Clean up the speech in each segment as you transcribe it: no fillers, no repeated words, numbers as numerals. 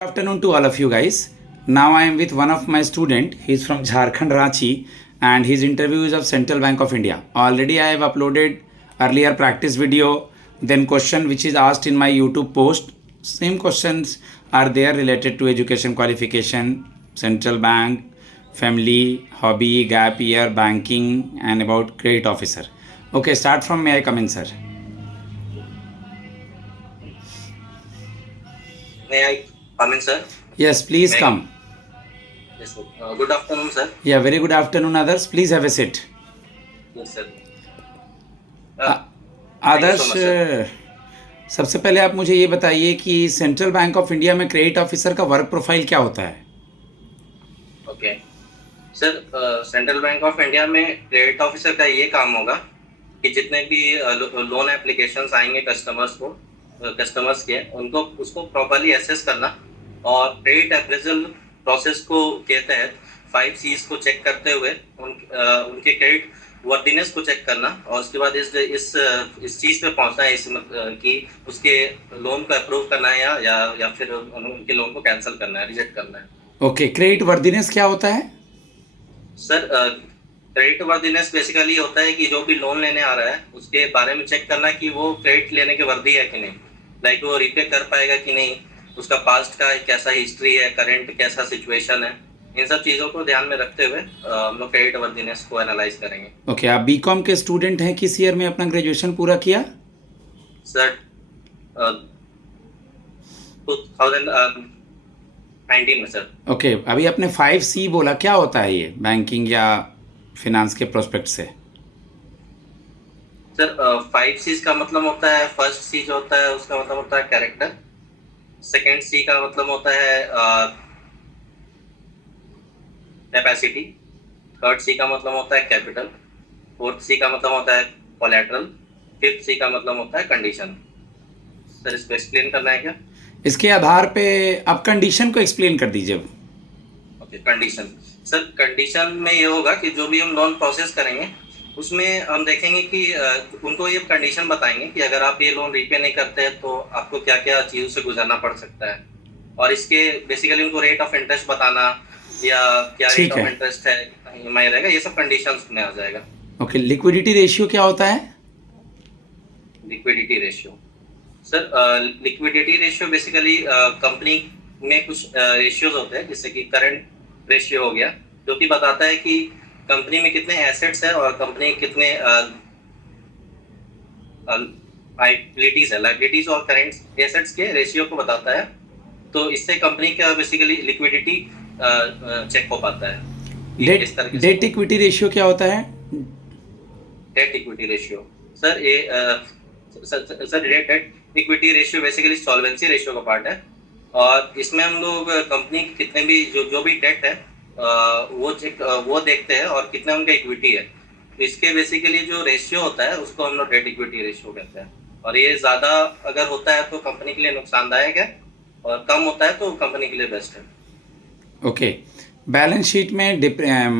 Good afternoon to all of you guys. Now I am with one of my student. He is from Jharkhand, Ranchi, and his interview is of Central Bank of India. Already I have uploaded earlier practice video, then question which is asked in my YouTube post. Same questions are there related to education qualification, central bank, family, hobby, gap year, banking, and about credit officer. Okay, start from may I come in, sir? May I come in, sir? Yes, please May I? come. Yes, sir. Good afternoon, sir. Yeah, very good afternoon, others. Please have a seat. Yes, sir. Uh, Thank you so Adarsh much, sir. सबसे पहले आप मुझे ये बताइए कि central bank of India में credit officer का work profile क्या होता है? Okay sir, central bank of India में क्रेडिट ऑफिसर का ये काम होगा कि जितने भी लोन एप्लीकेशंस आएंगे कस्टमर्स के उनको उसको प्रॉपर्ली एसेस करना और क्रेडिट अप्रेजल प्रोसेस को के तहत 5 C's को चेक करते हुए उनके क्रेडिट वर्दीनेस को चेक करना और उसके बाद इस चीज़ पे पहुंचना है कि उसके लोन को अप्रूव करना है या फिर उनके लोन को कैंसिल करना है, रिजेक्ट करना है। ओके, क्रेडिट वर्दीनेस क्या होता है? सर, क्रेडिट वर्दीनेस बेसिकली होता है कि जो भी लोन लेने आ रहा है उसके बारे में चेक करना कि वो क्रेडिट लेने के वर्दी है कि नहीं, लाइक वो रिपे कर पाएगा कि नहीं, उसका पास्ट का कैसा हिस्ट्री है, करंट कैसा सिचुएशन है, इन सब चीज़ों को ध्यान में रखते हुए हम लोग क्रेडिट वर्दीनेस को एनालाइज करेंगे। ओके, आप बीकॉम के स्टूडेंट हैं, किस ईयर में अपना ग्रेजुएशन पूरा किया? सर, 2019 में सर। ओके, अभी आपने 5C बोला, क्या होता है ये बैंकिंग या फिनेंस के प्रोस्पेक्ट से? सर, 5 C's का मतलब होता है, फर्स्ट सी जो होता है उसका मतलब होता है कैरेक्टर, सेकेंड सी का मतलब होता है कैपेसिटी, थर्ड सी का मतलब होता है कैपिटल, फोर्थ सी का मतलब होता है कोलैटरल, फिफ्थ सी का मतलब होता है कंडीशन। सर, इसको एक्सप्लेन करना है क्या? इसके आधार पे आप कंडीशन को एक्सप्लेन कर दीजिए। Okay, condition. सर, कंडीशन में ये होगा कि जो भी हम लोन प्रोसेस करेंगे उसमें हम देखेंगे कि उनको ये कंडीशन बताएंगे कि अगर आप ये लोन रीपे नहीं करते हैं तो आपको क्या क्या चीज़ों से गुजरना पड़ सकता है, और इसके बेसिकली उनको रेट ऑफ इंटरेस्ट बताना या क्या रेट ऑफ इंटरेस्ट है, EMI रहेगा, ये सब कंडीशंस में आ जाएगा। ओके, लिक्विडिटी रेशियो क्या होता है? Liquidity ratio, sir, liquidity ratio basically company में कुछ रेशियोज होते हैं, जैसे कि करंट रेशियो हो गया जो कि बताता है कि कंपनी में कितने एसेट्स है और कंपनी कितने लाइबिलिटीज और करंट एसेट्स के रेशियो को बताता है, तो इससे कंपनी का बेसिकली लिक्विडिटी चेक हो पाता है। डेट इक्विटी रेशियो क्या होता है? Debt equity ratio, sir, debt equity ratio basically solvency ratio का पार्ट है और इसमें हम लोग कंपनी की कितने भी जो भी डेट है वो देखते हैं और कितना उनका इक्विटी है, तो इसके बेसिकली जो रेशियो होता है उसको हम लोग डेट इक्विटी रेशियो कहते हैं, और ये ज़्यादा अगर होता है तो कंपनी के लिए नुकसानदायक है और कम होता है तो कंपनी के लिए बेस्ट है। ओके, बैलेंस शीट में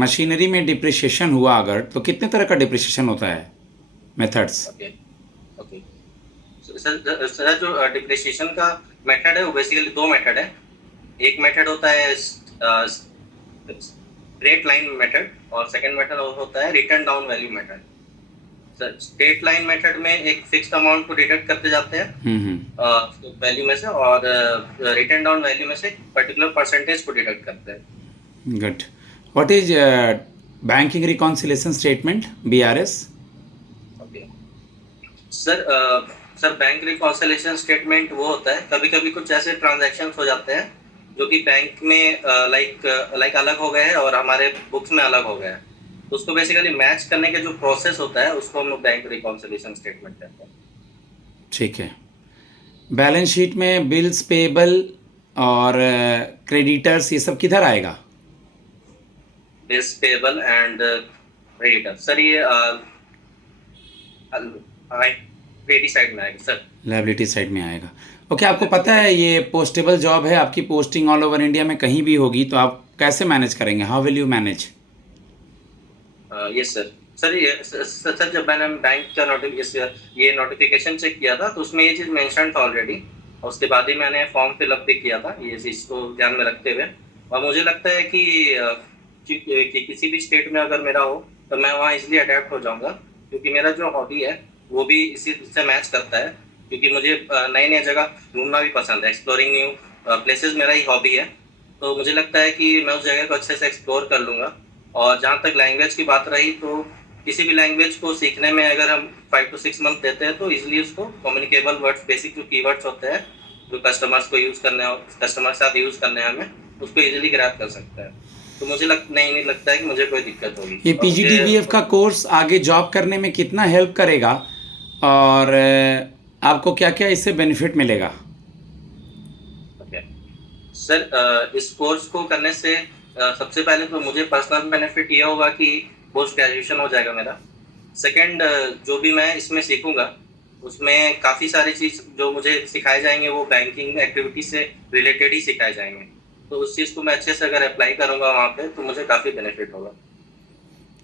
मशीनरी में डिप्रिसिएशन हुआ अगर, तो कितने तरह का डिप्रिसिएशन होता है? मेथड्स। ओके ओके सर, जो डिप्रिसिएशन का मेथड है वो बेसिकली 2 मेथड है। एक मेथड होता है स्ट्रेट लाइन मेथड और सेकंड मेथड होता है return down value method. Sir, straight line method में एक फिक्स्ड अमाउंट को डिडक्ट करते जाते हैं वैल्यू में से, और रिटर्न डाउन वैल्यू में से पर्टिकुलर परसेंटेज को डिडक्ट करते हैं। Good. What is banking reconciliation statement, BRS? Okay sir, bank reconciliation statement वो होता है, कभी कभी कुछ ऐसे ट्रांजैक्शंस हो जाते हैं जो कि बैंक में लाइक अलग हो गए हैं और हमारे बुक्स में अलग हो गए हैं, तो उसको बेसिकली मैच करने के जो प्रोसेस होता है उसको हम लोग बैंक रिकॉन्सिलिएशन स्टेटमेंट कहते हैं। ठीक है। बैलेंस शीट में बिल्स पेबल और क्रेडिटर्स ये सब किधर आएगा? Bills payable and creditor, sir, ये लायबिलिटी साइड में आएगा। सर, लायबिलिटी साइड में आएगा। ओके, आपको पता है ये पोस्टेबल जॉब है, आपकी पोस्टिंग ऑल ओवर इंडिया में कहीं भी होगी, तो आप कैसे मैनेज करेंगे? How will you manage? Yes sir, जब मैंने बैंक का ये नोटिफिकेशन चेक किया था तो उसमें ये चीज़ मेंशन था ऑलरेडी और उसके बाद ही मैंने फॉर्म फिलअप भी किया था ये चीज़ को ध्यान में रखते हुए। और मुझे लगता है कि किसी भी स्टेट में अगर मेरा हो तो मैं वहाँ इजीली अडेप्ट हो जाऊँगा, क्योंकि मेरा जो हॉबी है वो भी इसी से मैच करता है। क्योंकि मुझे नई नई जगह घूमना भी पसंद है, एक्सप्लोरिंग न्यू प्लेसेस मेरा ही हॉबी है। तो मुझे लगता है कि मैं उस जगह को अच्छे से एक्सप्लोर कर लूँगा। और जहाँ तक लैंग्वेज की बात रही, तो किसी भी लैंग्वेज को सीखने में अगर हम 5 to 6 मंथ देते हैं तो इजीली उसको कम्युनिकेबल वर्ड्स, बेसिक जो कीवर्ड्स होते हैं जो कस्टमर्स को यूज़ करने हो, कस्टमर के साथ यूज़ करने हैं हमें, उसको इजीली ग्रैब कर सकता है। तो मुझे नहीं लगता है कि मुझे कोई दिक्कत होगी। ये और मुझे PGDVF का कोर्स आगे जॉब करने में कितना हेल्प करेगा, और आपको क्या क्या इससे बेनिफिट मिलेगा? ओके सर, इस कोर्स को करने से सबसे पहले तो मुझे पर्सनल बेनिफिट ये होगा कि पोस्ट ग्रेजुएशन हो जाएगा मेरा। सेकंड, जो भी मैं इसमें सीखूंगा उसमें काफ़ी सारी चीज़ जो मुझे सिखाए जाएंगे वो बैंकिंग एक्टिविटी से रिलेटेड ही सिखाए जाएंगे। तो उस चीज़ को मैं अच्छे से अगर अप्लाई करूंगा वहाँ पे तो मुझे काफ़ी बेनिफिट होगा।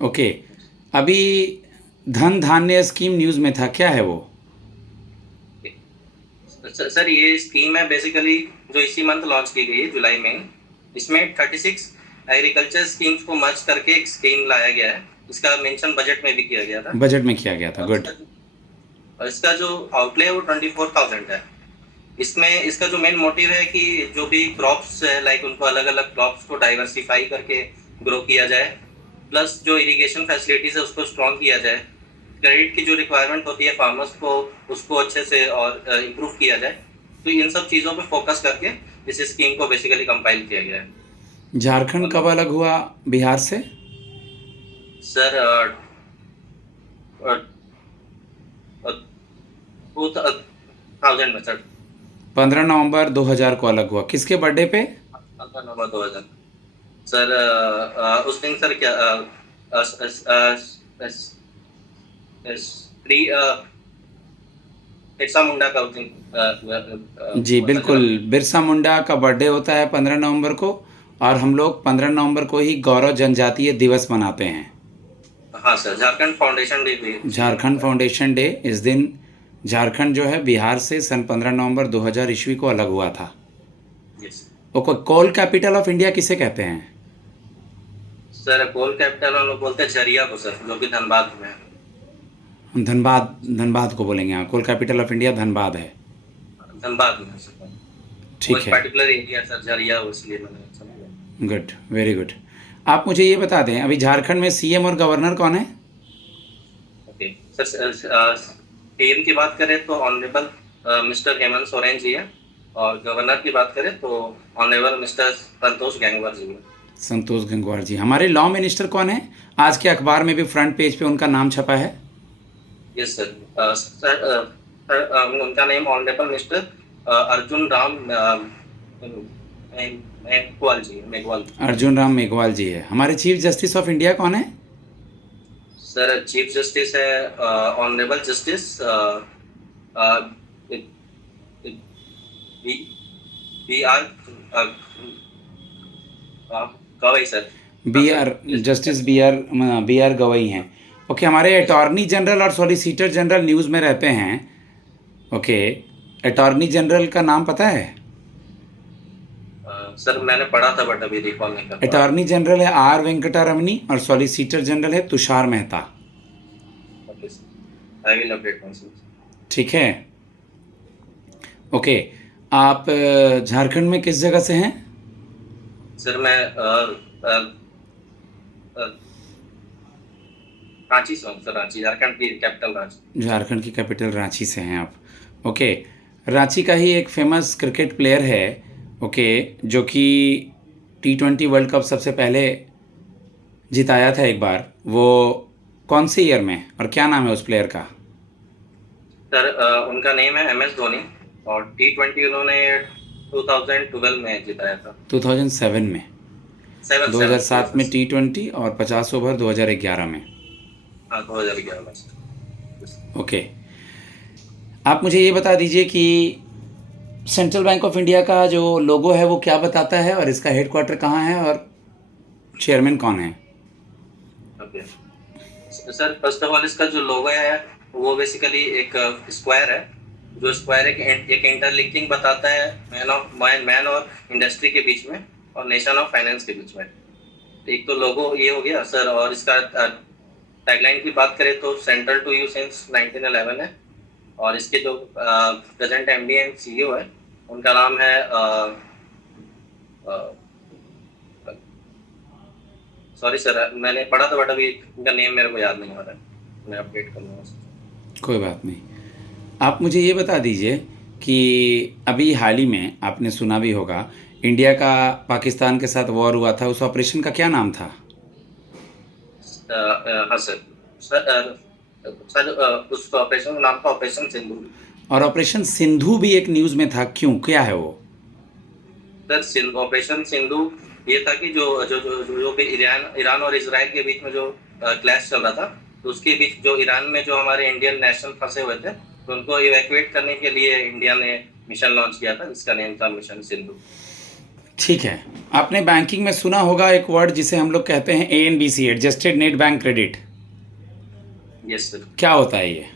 ओके, अभी धन धान्य स्कीम न्यूज़ में था, क्या है वो? सर ये स्कीम है बेसिकली जो इसी मंथ लॉन्च की गई है, जुलाई में। इसमें 36 एग्रीकल्चर स्कीम्स को मर्ज करके एक स्कीम लाया गया है। इसका मेंशन बजट में भी किया गया था। बजट में किया गया था, और गुड। इसका जो आउटले है वो 24,000 है। इसमें इसका जो मेन मोटिव है कि जो भी क्रॉप्स है लाइक उनको अलग अलग क्रॉप्स को डाइवर्सिफाई करके ग्रो किया जाए, प्लस जो इरिगेशन फैसिलिटीज है उसको स्ट्रॉन्ग किया जाए, क्रेडिट की जो रिक्वायरमेंट होती है फार्मर्स को उसको अच्छे से और इम्प्रूव किया जाए। तो इन सब चीज़ों पे फोकस करके इस स्कीम को बेसिकली कंपाइल किया गया है। झारखंड कब अलग हुआ बिहार से? सर 2000 में सर, 15 नवंबर 2000 को अलग हुआ, किसके बर्थडे पे? 15 नवंबर 2000। सर उस दिन सर क्या श्री बिरसा मुंडा का उस दिन जी बिल्कुल, बिरसा मुंडा का बर्थडे होता है 15 नवंबर को, और हम लोग 15 नवंबर को ही गौरव जनजातीय दिवस मनाते हैं। हाँ सर, झारखंड फाउंडेशन डे भी। झारखंड फाउंडेशन डे, इस दिन झारखंड जो है बिहार से सन 15 नवंबर 2000 ईस्वी को अलग हुआ था। Yes okay, coal capital of India किसे कहते हैं? सर, कोल कैपिटल हम लोग बोलते हैं झरिया को सर, जो कि धनबाद में है। धनबाद, धनबाद को बोलेंगे, हाँ, कोल कैपिटल ऑफ इंडिया धनबाद है। धनबाद में है सर। ठीक वो है, पर्टिकुलर एरिया सर झरिया, इसलिए मैंने समझा। Good, very good. आप मुझे ये बता दें, अभी झारखंड में CM और गवर्नर कौन है? ओके सर, पीएम की बात करें तो ऑनरेबल मिस्टर हेमंत सोरेन जी है, और गवर्नर की बात करें तो ऑनरेबल मिस्टर संतोष गंगवार जी है। संतोष गंगवार जी। हमारे लॉ मिनिस्टर कौन है? आज के अखबार में भी फ्रंट पेज पे उनका नाम छपा है। यस सर, उनका name honourable mister Arjun Ram Meghwal ji, Meghwal. Arjun Ram Meghwal ji है। हमारे चीफ जस्टिस ऑफ इंडिया कौन है? सर चीफ जस्टिस है honourable justice B R Gavai sir. Justice B R Gavai हैं। ओके, हमारे अटॉर्नी जनरल और सॉलिसिटर जनरल न्यूज़ में रहते हैं। ओके, अटॉर्नी जनरल का नाम पता है? सर मैंने पढ़ा था बट अभी रिकॉल नहीं कर पा रहा। अटॉर्नी जनरल है R वेंकटरमणी और सॉलिसिटर जनरल है Tushar Mehta. Okay sir, I will update my self. ठीक है, ओके। आप झारखंड में किस जगह से हैं? सर मैं रांची से हूँ सर, रांची, झारखंड की कैपिटल रांची। झारखंड की कैपिटल रांची से हैं आप। ओके, रांची का ही एक फेमस क्रिकेट प्लेयर है, ओके, जो कि T20 वर्ल्ड कप सबसे पहले जिताया था एक बार। वो कौन से ईयर में, और क्या नाम है उस प्लेयर का? सर उनका नेम है MS धोनी, और T20 उन्होंने 2012 में जिताया था। 2007 में, 2007 में T20 और 50 ओवर 2011 में। हाँ 2011 में। ओके, आप मुझे ये बता दीजिए कि सेंट्रल बैंक ऑफ इंडिया का जो लोगो है वो क्या बताता है, और इसका हेडक्वार्टर कहाँ है, और चेयरमैन कौन है? Okay sir, first of all इसका जो लोगो है वो बेसिकली एक स्क्वायर है, जो स्क्वायर एक इंटरलिंकिंग बताता है मैन और इंडस्ट्री के बीच में और नेशन ऑफ फाइनेंस के बीच में। तो एक तो लोगो ये हो गया सर, और इसका टैगलाइन की बात करें तो सेंट्रल टू यू सिंस 1911 है। और इसके जो प्रेजेंट एमडी एंड सीईओ है उनका नाम है सॉरी सर, मैंने पढ़ा था बट अभी उनका नेम मेरे को याद नहीं हो रहा है, मैं अपडेट कर लूँगा। कोई बात नहीं। आप मुझे ये बता दीजिए कि अभी हाल ही में आपने सुना भी होगा, इंडिया का पाकिस्तान के साथ वॉर हुआ था, उस ऑपरेशन का क्या नाम था? हाँ सर। सर उस ऑपरेशन का नाम था ऑपरेशन सिंधु। और ऑपरेशन सिंधु भी एक न्यूज़ में था, क्यों, क्या है वो? सर ऑपरेशन सिंधु ये था कि जो जो जो जो भी ईरान और इजराइल के बीच में जो क्लैश चल रहा था, तो उसके बीच जो ईरान में जो हमारे इंडियन नेशनल फंसे हुए थे, तो उनको इवैक्यूएट करने के लिए इंडिया ने मिशन लॉन्च किया था, जिसका नेम था मिशन सिंधु। ठीक है। आपने बैंकिंग में सुना होगा एक वर्ड जिसे हम लोग कहते हैं ANBC, adjusted net bank credit. Yes sir. क्या होता है ये?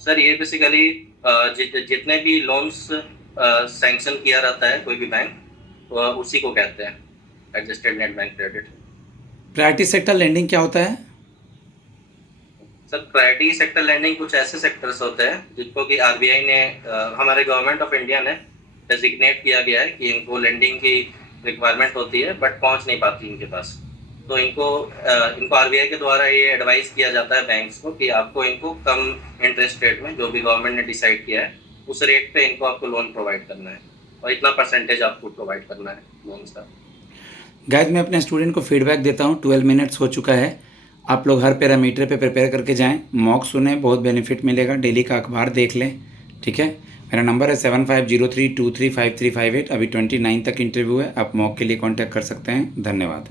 सर ये बेसिकली जितने भी लोन्स सैंक्शन किया रहता है कोई भी बैंक, तो उसी को कहते हैं adjusted net bank credit. Priority sector lending क्या होता है? सर प्रायोरिटी सेक्टर लैंडिंग कुछ ऐसे सेक्टर्स होते हैं जिनको कि आरबीआई ने हमारे गवर्नमेंट ऑफ इंडिया ने डेजिग्नेट किया गया है कि इनको लैंडिंग की रिक्वायरमेंट होती है बट पहुंच नहीं पाती इनके पास। तो इनको आरबीआई के द्वारा ये एडवाइस किया जाता है बैंक्स को कि आपको इनको कम इंटरेस्ट रेट में, जो भी गवर्नमेंट ने डिसाइड किया है उस रेट पे इनको आपको लोन प्रोवाइड करना है और इतना परसेंटेज आपको प्रोवाइड करना है लोन्स का। गाइस, मैं अपने स्टूडेंट को फीडबैक देता हूँ। 12 मिनट्स हो चुका है। आप लोग हर पैरामीटर पे प्रिपेयर करके जाएं, मॉक सुने, बहुत बेनिफिट मिलेगा। डेली का अखबार देख लें, ठीक है। मेरा नंबर है 7503235358। अभी 29 तक इंटरव्यू है, आप मॉक के लिए कांटेक्ट कर सकते हैं। धन्यवाद।